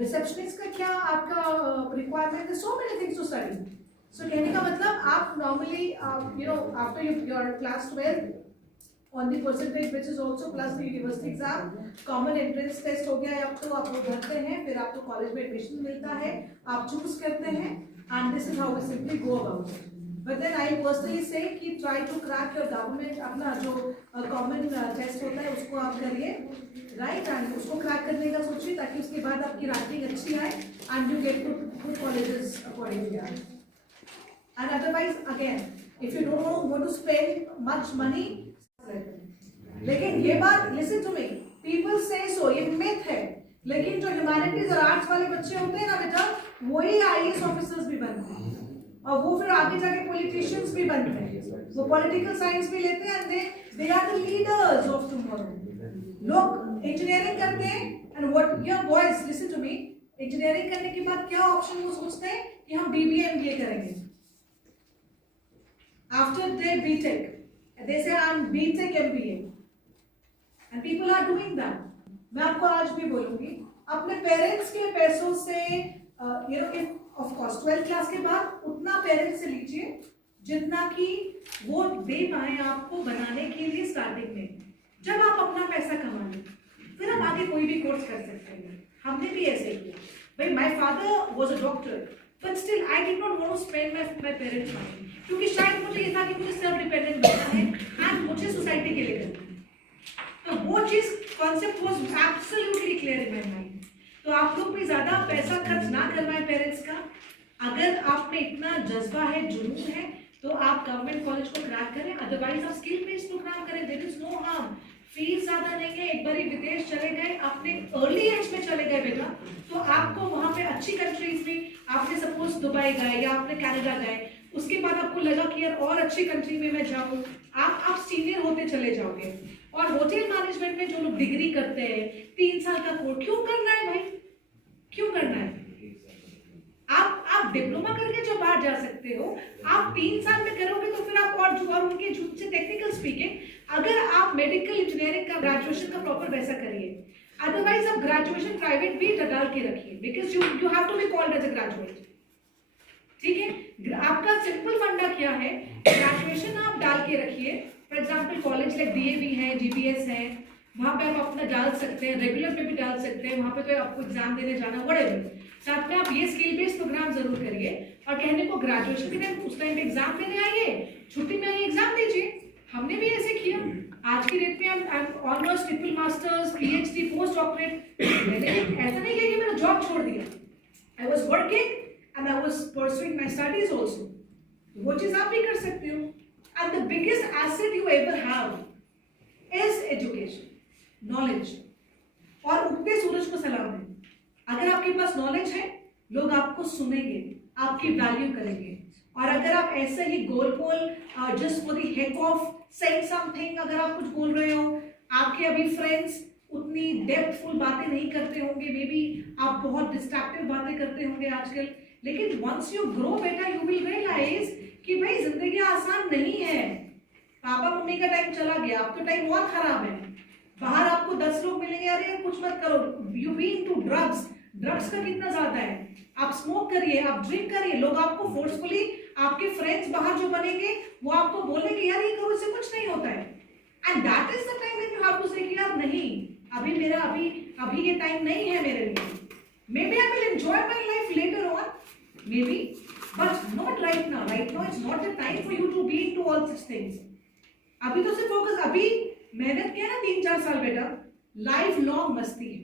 Receptionist का क्या आपका requirement है? So many things to study. So कहने का मतलब आप normally you know after your class 12 on the percentage which is also plus the university exam, common entrance test हो गया है. अब तो आप वो भरते हैं, फिर आपको कॉलेज में एडमिशन मिलता है, आप चूज करते हैं, and this is how we simply go about it. But then I personally say कि try to crack your government अपना जो common test होता है उसको आप करिए, right? And उसको crack करने का सोचिए ताकि उसके बाद आपकी ranking अच्छी आए and you get to good colleges accordingly. And otherwise again, if you don't want to spend much money, लेकिन ये बात listen to me, people say so, ये myth है. लेकिन जो humanities और arts वाले बच्चे होते हैं ना बेटा, वही IAS officers भी बनते हैं और वो फिर आगे जाके पॉलिटिशियंस भी बनते हैं. वो पॉलिटिकल साइंस भी लेते हैं and they are the leaders of tomorrow. लोग इंजीनियरिंग करते हैं and what your boys listen to me, engineering करने के बाद क्या ऑप्शन वो सोचते हैं कि हम BBA MBA करेंगे. After their BTech they say I'm BTech MBA and people are doing that. मैं आपको आज भी बोलूंगी अपने पेरेंट्स के पैसों से you know of course 12th class के बाद उतना पेरेंट्स से लीजिए जितना कि वो दे पाए आपको बनाने के लिए स्टार्टिंग में. जब आप अपना पैसा कमा लें फिर आप आगे कोई भी कोर्स कर सकते हैं. हमने भी ऐसे किया भाई. My father was a doctor but still I did not want to spend my parents money क्योंकि शायद मुझे ये था कि मुझे सेल्फ डिपेंडेंट बनना है एंड मुझे सोसाइटी के लिए करना है. तो वो चीज concept was absolutely clear in my mind. तो आप लोग भी ज्यादा पैसा खर्च ना करवाएं पेरेंट्स का. अगर आप में इतना जज्बा है, जुनून है, तो आप गवर्नमेंट कॉलेज को क्रैक करें. अदरवाइज आप स्किल बेस्ड प्रोग्राम करें. There is no harm. Fees ज्यादा नहीं है. एक बार विदेश चले गए, आपने अर्ली एज में चले गए बेटा, तो आपको वहां पे अच्छी कंट्रीज में आपने सपोज दुबई गए या आपने कनाडा गए, उसके बाद आपको लगा कि यार और अच्छी कंट्री में मैं जाऊं, आप सीनियर होते चले जाओगे. और होटल मैनेजमेंट में जो लोग डिग्री करते हैं 3 साल का कोर्स क्यों करना है भाई? क्यों करना है? आप डिप्लोमा करके जो बाहर जा सकते हो, आप 3 साल में करोगे तो फिर आप और उनके झूठ से टेक्निकल स्पीकिंग, अगर आप मेडिकल इंजीनियरिंग का ग्रेजुएशन का प्रॉपर वैसा करिए. अदरवाइज आप ग्रेजुएशन प्राइवेट भी डाल के रखिए because you have to be called as a graduate. ठीक है. आपका सिंपल फंडा क्या है, ग्रेजुएशन आप डाल के रखिए. For example college like DAV है, GBS है, वहाँ पे आप अपना डाल सकते हैं, रेगुलर में भी डाल सकते हैं. वहाँ पे तो आपको एग्जाम देने जाना व्हाटएवर. साथ में आप ये स्किल बेस्ड प्रोग्राम जरूर करिए. और कहने को ग्रेजुएशन के टाइम उस टाइम पे एग्जाम देने आइए, छुट्टी में आइए एग्जाम दीजिए. हमने भी ऐसे किया. आज की डेट में हम honours, triple masters, PhD, post doctorate. ऐसा नहीं किया कि मैंने जॉब छोड़ दिया. I was working and I was pursuing my studies also. वो चीज आप भी कर सकते हो. And the biggest asset you ever have is education, knowledge. और उगते सूरज को सलाम है. अगर आपके पास नॉलेज है, लोग आपको सुनेंगे, आपकी वैल्यू करेंगे. और अगर आप ऐसे ही गोल just for the heck of saying something, अगर आप कुछ बोल रहे हो, आपके अभी फ्रेंड्स उतनी डेप्थफुल बातें नहीं करते होंगे, मे बी आप बहुत डिस्ट्रैक्टिव बातें करते होंगे आजकल, लेकिन वंस यू ग्रो बेटा यू विल रियलाइज कि भाई जिंदगी आसान नहीं है. पापा मम्मी का टाइम चला गया, अब तो टाइम और खराब है. बाहर आपको 10 लोग मिलेंगे, अरे कुछ मत करो, you be into drugs. Drugs का कितना ज्यादा है. आप स्मोक करिए, आप ड्रिंक करिए, लोग आपको फोर्सफुली, आपके फ्रेंड्स बाहर जो बनेंगे वो आपको बोलेंगे यार ये करो, इससे कुछ नहीं होता है. And that is the time when you have to say कि यार नहीं, अभी ये टाइम नहीं है मेरे लिए. Maybe I will enjoy my life later on, maybe, but not right now. Right now it's not the time for you to be into all such things. अभी तो सिर्फ फोकस, अभी मेहनत किया ना 3-4 साल बेटा, लाइफ लॉन्ग मस्ती है।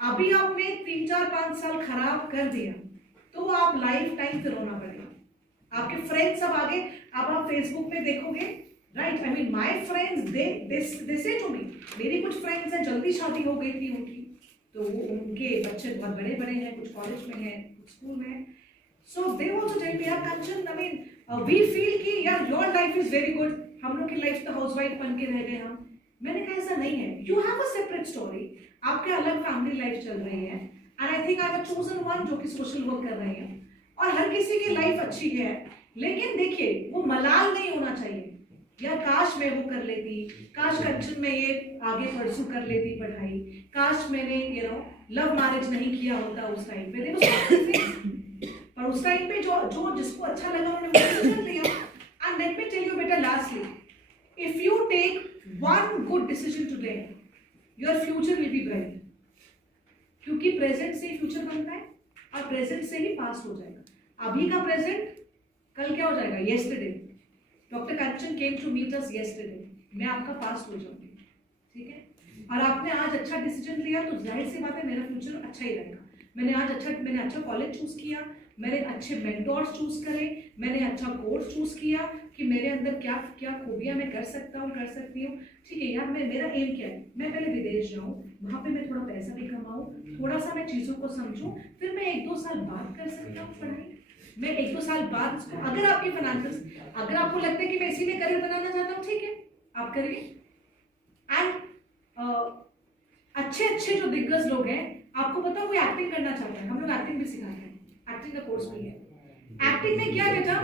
अभी आपने 3-4-5 साल खराब कर दिया तो आप लाइफ टाइम फिर रोना पड़ेगा। आपके फ्रेंड्स सब आगे, अब आप फेसबुक में देखोगे, right, I mean my friends they से टू मी, मेरी कुछ फ्रेंड्स हैं जल्दी शादी हो गई थी उनकी, तो वो उनके बच्चे बहुत बड़े बड़े हैं, कुछ कॉलेज में हैं, कुछ स्कूल में हैं, सो दे आल्सो टेल मी यार कंचन, आई मीन वी फील कि यार your life is very good, हम लोग की लाइफ तो हाउसवाइफ बन के रह गए हम। मैंने कहा ऐसा नहीं है, you have a separate story, आपके अलग फैमिली लाइफ चल रही है, and I think I have chosen one जो कि सोशल वर्क कर रही है, और हर किसी की लाइफ अच्छी है, लेकिन देखिए वो मलाल नहीं होना चाहिए, या काश मैं वो कर लेती, काश कंचन में ये आगे परसू कर लेती पढ़ाई, काश मैंने लव मैरिज नहीं किया होता उस टाइम पे, पर उस टाइम पे जो जिसको अच्छा लगा उन्होंने डिसीजन लिया। And let me tell you बेटा lastly, if you take one good decision today, your future will be bright, क्योंकि प्रेजेंट से ही फ्यूचर बनता है और प्रेजेंट से ही पास्ट हो जाएगा। अभी का प्रेजेंट कल क्या हो जाएगा, yesterday. Doctor Kanchan came to meet us yesterday, मैं आपका पास्ट हो जाऊंगी, ठीक है, और आपने आज अच्छा डिसीजन लिया तो जाहिर सी बात है मेरा फ्यूचर अच्छा ही रहेगा। मैंने अच्छा कॉलेज चूज किया, मैंने अच्छे मेंटोर्स चूज करे, मैंने अच्छा कोर्स चूज किया कि मेरे अंदर क्या क्या खूबियां मैं कर सकता हूँ, कर सकती हूँ, ठीक है यार, मेरा एम क्या है, मैं पहले विदेश जाऊँ, वहाँ पे मैं थोड़ा पैसा भी कमाऊँ, थोड़ा सा मैं चीज़ों को समझूँ, फिर मैं 1-2 साल बाद कर सकता हूँ पढ़ाई, मैं 1-2 साल बाद, अगर आपकी फाइनेंशियल, अगर आपको लगता है कि मैं इसीलिए करियर बनाना चाहता हूँ, ठीक है आप करिए। एंड अच्छे जो दिग्गज लोग हैं, आपको पता है वो एक्टिंग करना चाहते हैं, हम लोग एक्टिंग भी सिखाते हैं, एक्टिंग का कोर्स भी है। एक्टिंग में क्या है बेटा,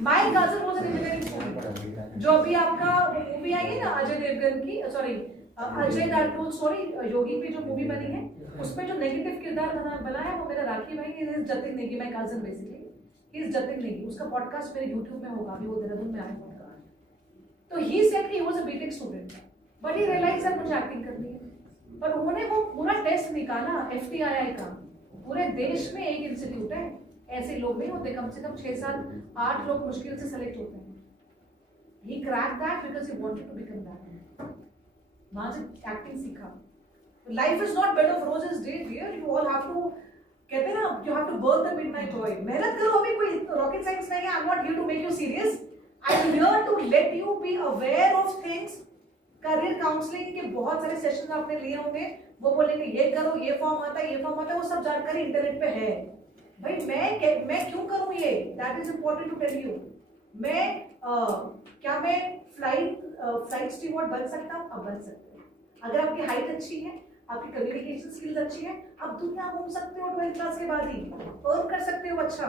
my cousin was an engineering student, जो अभी आपका मूवी आई है ना अजय देवगन की, सॉरी अजय देवगन, सॉरी योगी की जो मूवी बनी है, उसमें जो नेगेटिव किरदार बना है वो मेरा राखी भाई, is Jatin Negi, my cousin basically, he is Jatin Negi. उसका पॉडकास्ट मेरे YouTube में होगा, अभी वो देहरादून में आया पॉडकास्ट। तो he said he was a BTech student, but he realize that मुझे एक्टिंग करनी है, पर उन्होंने वो पूरा टेस्ट निकाला FTII का, पूरे देश में एक इंस्टीट्यूट है, ऐसे लोग नहीं होते, कम से कम 6-7-8 लोग मुश्किल से सेलेक्ट होते हैं। He cracked that because he wanted to become that. वहां से एक्टिंग सीखा। Life is not bed of roses, dear. You all have to, कहते हैं ना, you have to birth the midnight oil. मेहनत करो, अभी कोई रॉकेट साइंस नहीं है। I'm not here to make you serious. I'm here to let you be aware of things. Career counselling के बहुत सारे सेशन आपने लिए होंगे, वो बोलेंगे ये करो, ये फॉर्म आता है, ये फॉर्म आता है, वो सब जानकारी इंटरनेट पे है। भाई मैं क्यों करूं ये, that is important to tell you. क्या मैं फ्लाइट स्टीवर्ड बन सकता हूँ? अब बन सकते हैं। अगर आपकी हाइट अच्छी है, आपकी कम्युनिकेशन स्किल्स अच्छी है, आप दुनिया घूम सकते हो 12th क्लास के बाद ही, अर्न कर सकते हो अच्छा।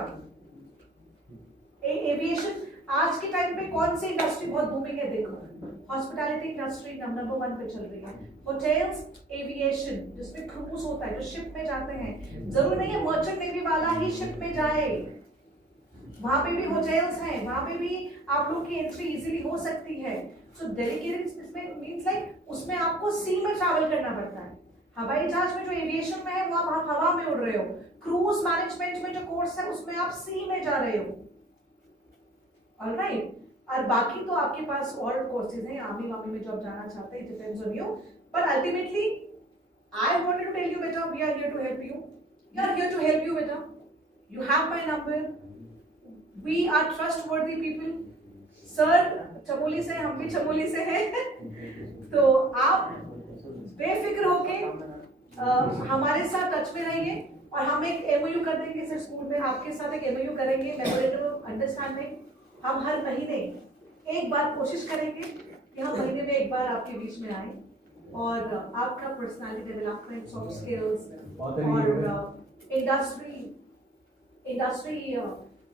एविएशन आज के टाइम पे कौन सी इंडस्ट्री बहुत बूमिंग है, देखो हॉस्पिटैलिटी इंडस्ट्री नंबर 1 पे चल रही है, होटल्स, एविएशन जिसमें क्रूज होता है, जो शिप में जाते हैं, जरूरी नहीं है मर्चेंट नेवी वाला ही शिप में जाए, वहां पे भी होटल्स हैं, वहां पे भी आप लोग की एंट्री इजीली हो सकती है। सो डेलीगेटेड इसमें मींस लाइक उसमें आपको सी में ट्रैवल करना पड़ता है। हवाई जहाज में जो एविएशन में है वो आप हवा में उड़ रहे हो, क्रूज मैनेजमेंट में जो कोर्स है उसमें आप सी में जा रहे हो, ऑलराइट। और बाकी तो आपके पास और कोर्सेज हैं आर्मी वामी में जो आप जाना चाहते हैं, depends on you, but ultimately I wanted to tell you बेटा, we are here to help you, we are here to help you बेटा, you have my number, we are trustworthy people. Sir Chamoli से, हम भी चमोली से हैं तो आप बेफिक्र होके हमारे साथ टच में रहिए, और हम एक MOU कर देंगे सर, स्कूल में आपके साथ एक MOU करेंगे, मेमोरेंडम ऑफ अंडरस्टैंडिंग। हम हर महीने एक बार कोशिश करेंगे कि हम महीने में एक बार आपके बीच में आए और आपका पर्सनालिटी डेवलपमेंट, सॉफ्ट स्किल्स और इंडस्ट्री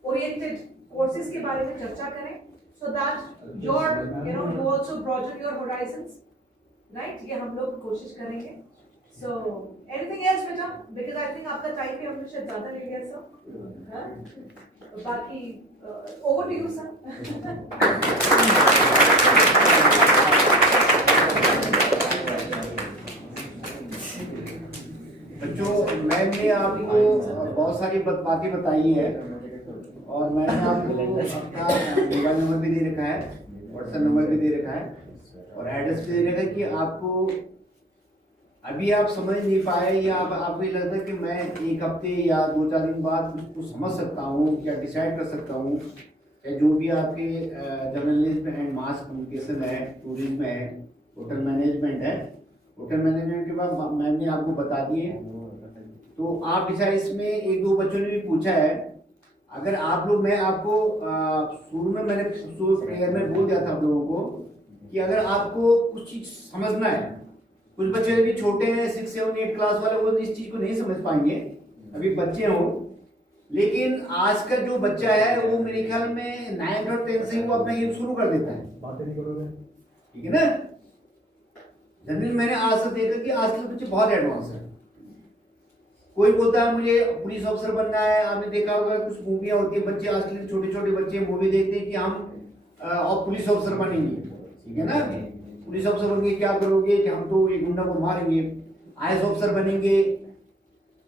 ओरिएंटेड कोर्सेज के बारे में चर्चा करें, so that you also broaden your horizons, right? ये हम लोग कोशिश करेंगे। So anything else बेटा, because I think आपका टाइम भी हमने शायद ज़्यादा ले लिया सर, बाकी over to you sir। बच्चों मैंने आपको बहुत सारी बातें बताई है और मैंने आपको अपना मोबाइल नंबर भी दे रखा है, व्हाट्सएप नंबर भी दे रखा है और एड्रेस भी दे रखा है कि आपको अभी आप समझ नहीं पाए या आपको ये लगता है कि मैं एक हफ्ते या 2-4 दिन बाद उसको समझ सकता हूँ या डिसाइड कर सकता हूँ, या जो भी आपके जर्नलिज्म एंड मास कम्युनिकेशन है, टूरिज्म है, होटल मैनेजमेंट है, होटल मैनेजमेंट के बाद मैम ने आपको बता दिए। तो आप बेचारा इसमें 1-2 बच्चों ने भी पूछा है, अगर आप लोग, मैं आपको शुरू में मैंने प्रेयर में बोल दिया था आप लोगों को कि अगर आपको कुछ चीज़ समझना है, कुछ बच्चे भी छोटे हैं 6, 7, 8 क्लास वाले, वो इस चीज़ को नहीं समझ पाएंगे, अभी बच्चे हो, लेकिन आज का जो बच्चा है वो मेरे ख्याल में 9 और 10 से वो अपना ये शुरू कर देता है। बातें नहीं करोगे, ठीक है ना। जनरली मैंने आज से देखा कि आजकल बच्चे बहुत एडवांस है। कोई बोलता है मुझे पुलिस ऑफिसर बनना है, आपने देखा होगा कुछ मूवियाँ होती है, बच्चे आजकल छोटे छोटे बच्चे मूवी देखते हैं कि हम और पुलिस ऑफिसर बनेंगे, ठीक है ना। पुलिस ऑफिसर बनेंगे, क्या करोगे कि हम तो ये गुंडा को मारेंगे। आईएएस ऑफिसर बनेंगे,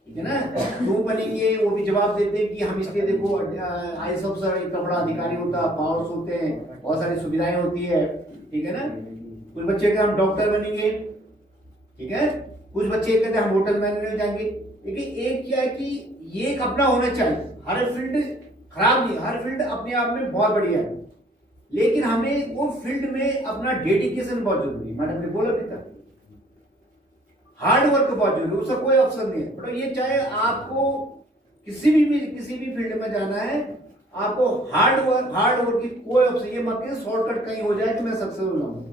ठीक है ना, क्यों बनेंगे, वो भी जवाब देते हैं कि हम इसलिए, देखो आईएएस ऑफिसर इतना बड़ा अधिकारी होता है, पावर्स होते हैं, बहुत सारी सुविधाएं होती है, ठीक है ना। कुछ बच्चे कहते हैं हम डॉक्टर बनेंगे, ठीक है, कुछ बच्चे कहते हैं हम होटल मैनेजर जाएंगे। लेकिन एक क्या है कि ये एक अपना होना चाहिए, हर फील्ड खराब नहीं, हर फील्ड अपने आप में बहुत बढ़िया है, लेकिन हमें वो फील्ड में अपना डेडिकेशन बहुत जरूरी है। मैडम ने बोला भी था, हार्ड वर्क बहुत जरूरी है, उसका कोई ऑप्शन नहीं है। बट ये चाहे आपको किसी भी फील्ड में जाना है, आपको हार्ड वर्क की कोई ऑप्शन, ये मत कि शॉर्टकट कहीं हो जाए कि मैं सक्सेसफुल ना हूं।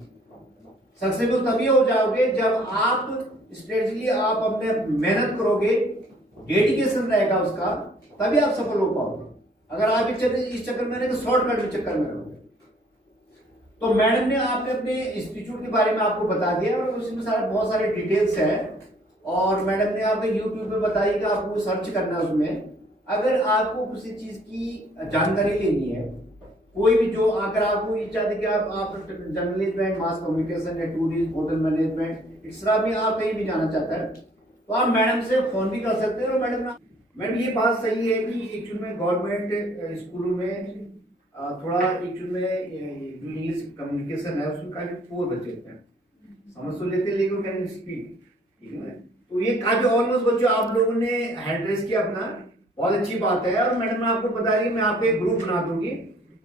सक्सेसफुल तभी हो जाओगे जब आप स्ट्रेटजी, आप अपने मेहनत करोगे, डेडिकेशन रहेगा उसका, तभी आप सफल हो पाओगे। अगर आप इस चक्कर में रहे तो शॉर्टकट के चक्कर में रहोगे। तो मैडम ने आपने अपने इंस्टीट्यूट के बारे में आपको बता दिया और उसमें बहुत सारे डिटेल्स है, और मैडम ने आपको यूट्यूब पे बताई कि आपको सर्च करना है उसमें। अगर आपको किसी चीज की जानकारी लेनी है, कोई भी, जो अगर आपको ये चाहते कि आप जर्नलिज्म एंड मास कम्युनिकेशन या टूरिज्म, होटल मैनेजमेंट, इस तरह भी आप कहीं भी जाना चाहता है तो आप मैडम से फोन भी कर सकते हैं। और मैडम ये बात सही है कि एक्चुअल में गवर्नमेंट स्कूलों में थोड़ा एक्चुअल में जो इंग्लिश कम्युनिकेशन है उसमें काफी पुअर बच्चे होते हैं, समझ तो लेते हैं लेकिन कैन स्पीक, ठीक है। तो ये काफी ऑलमोस्ट बच्चों आप लोगों ने हैंडरेस किया अपना, बहुत अच्छी बात है। और मैडम आपको बता रही है, मैं आपको एक ग्रुप बना दूंगी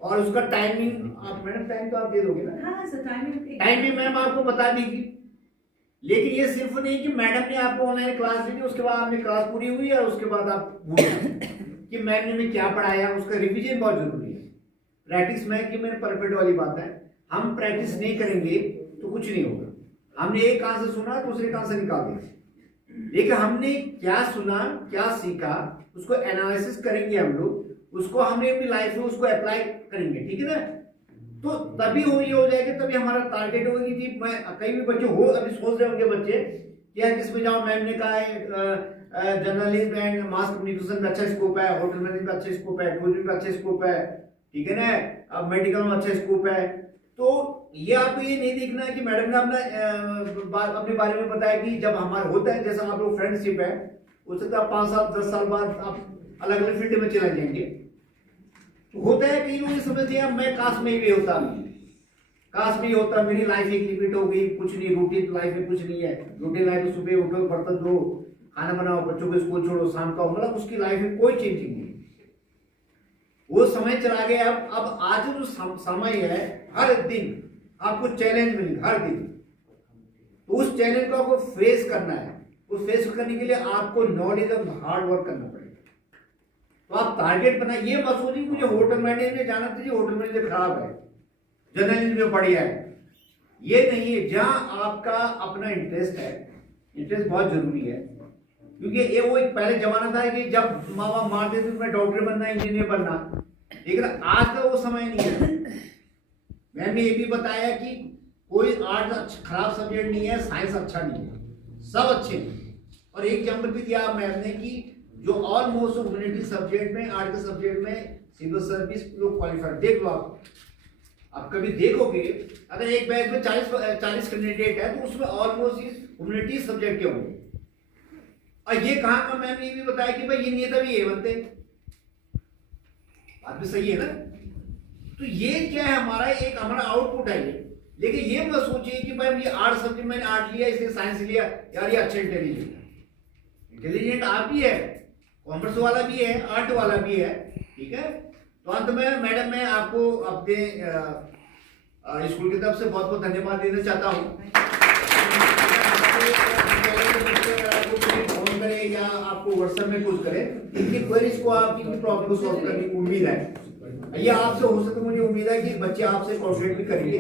और उसका टाइमिंग, आप मैडम टाइम तो आप दे दोगे ना? हाँ सर, टाइमिंग मैम आपको बता देगी। लेकिन ये सिर्फ नहीं कि मैडम ने आपको ऑनलाइन क्लास दी थी, उसके बाद आपने क्लास पूरी हुई और उसके बाद आप भूल कि मैम ने क्या पढ़ाया, उसका रिवीजन बहुत जरूरी है। प्रैक्टिस में कि मैंने परफेक्ट वाली बात है, हम प्रैक्टिस नहीं करेंगे तो कुछ नहीं होगा। हमने एक कान से सुना दूसरे कान से निकाल दिया, लेकिन हमने क्या सुना, क्या सीखा, उसको एनालिसिस करेंगे हम लोग, उसको हमने अपनी लाइफ में उसको अप्लाई करेंगे, ठीक है ना। तो तभी ये हो जाएगा, तभी हमारा टारगेट होगी कि मैं, कई भी बच्चे हो अभी सोच रहे होंगे बच्चे कि यार किस में जाऊं, मैम ने कहा है जर्नलिज्म एंड मास कम्युनिकेशन में अच्छा स्कोप है, होटल मैनेजमेंट में अच्छा स्कोप है, टूरिज्म में अच्छा स्कोप है, ठीक है ना, अब मेडिकल में अच्छा स्कोप है। तो ये आपको ये नहीं देखना है कि मैडम ने अपने बारे में बताया कि जब हमारा होता है, जैसा आप लोग फ्रेंडशिप है, हो सकता है 5 साल 10 साल बाद आप अलग अलग फील्ड में चले जाएंगे। तो होता है कई लोग ये समझते हैं मैं काश में ही होता, काश में ही होता, मेरी लाइफ एक लिमिट हो गई, कुछ नहीं, रूटीन लाइफ में कुछ नहीं है। रूटीन लाइफ में सुबह उठो, बर्तन धो, खाना बनाओ, बच्चों को स्कूल छोड़ो, शाम का, मतलब उसकी लाइफ में कोई चेंजिंग नहीं। वो समय चला गया। अब आज जो समय है, हर दिन आपको चैलेंज मिलेगा, हर दिन। तो उस चैलेंज को आपको फेस करना है, उस फेस करने के लिए आपको नॉलेज और हार्ड वर्क करना पड़ेगा। तो आप टारगेट बनाए, ये मत सोचिए मुझे होटल मैनेजमेंट में जाना चाहिए, होटल मैनेजमेंट खराब है, जर्नलिज्म में बढ़िया है, ये नहीं है। जहां आपका अपना इंटरेस्ट है, इंटरेस्ट बहुत जरूरी है, क्योंकि ये वो एक पहले जमाना था कि जब माँ बाप मारते थे मैं डॉक्टर बनना, इंजीनियर बनना, लेकिन आज का वो समय नहीं है। मैंने ये भी बताया कि कोई आर्ट खराब सब्जेक्ट नहीं है, साइंस अच्छा नहीं है, सब अच्छे हैं। और एक एग्जाम्पल भी दिया मैम ने कि जो ऑलमोस्ट ह्यूमैनिटी सब्जेक्ट में, आर्ट के सब्जेक्ट में सिविल सर्विस लोग क्वालिफाइड, देख लो आप कभी देखोगे, अगर एक बैच में 40 कैंडिडेट है तो उसमें ऑलमोस्ट ह्यूमैनिटी सब्जेक्ट के होंगे। और ये कहां का, मैंने ये भी बताया कि भाई ये नहीं है तभी ये बनते, बात भी सही है ना। तो ये क्या है, हमारा आउटपुट है ये। लेकिन ये मत सोचिए कि भाई ये आर्ट सब्जेक्ट, मैंने आर्ट लिया इसलिए साइंस लिया, यार ये अच्छा इंटेलिजेंट है। इंटेलिजेंट आप भी है, कॉमर्स वाला भी है, आर्ट वाला भी है, ठीक है। तो अंत में मैडम मैं आपको अपने स्कूल की तरफ से बहुत बहुत धन्यवाद देना चाहता हूँ। फोन करे या आपको व्हाट्सएप में कुछ करे, इनकी क्वेरीज को, आपकी प्रॉब्लम को सॉल्व करने की उम्मीद है। ये आपसे हो सके, मुझे उम्मीद है कि बच्चे आपसे कोऑपरेट भी करेंगे।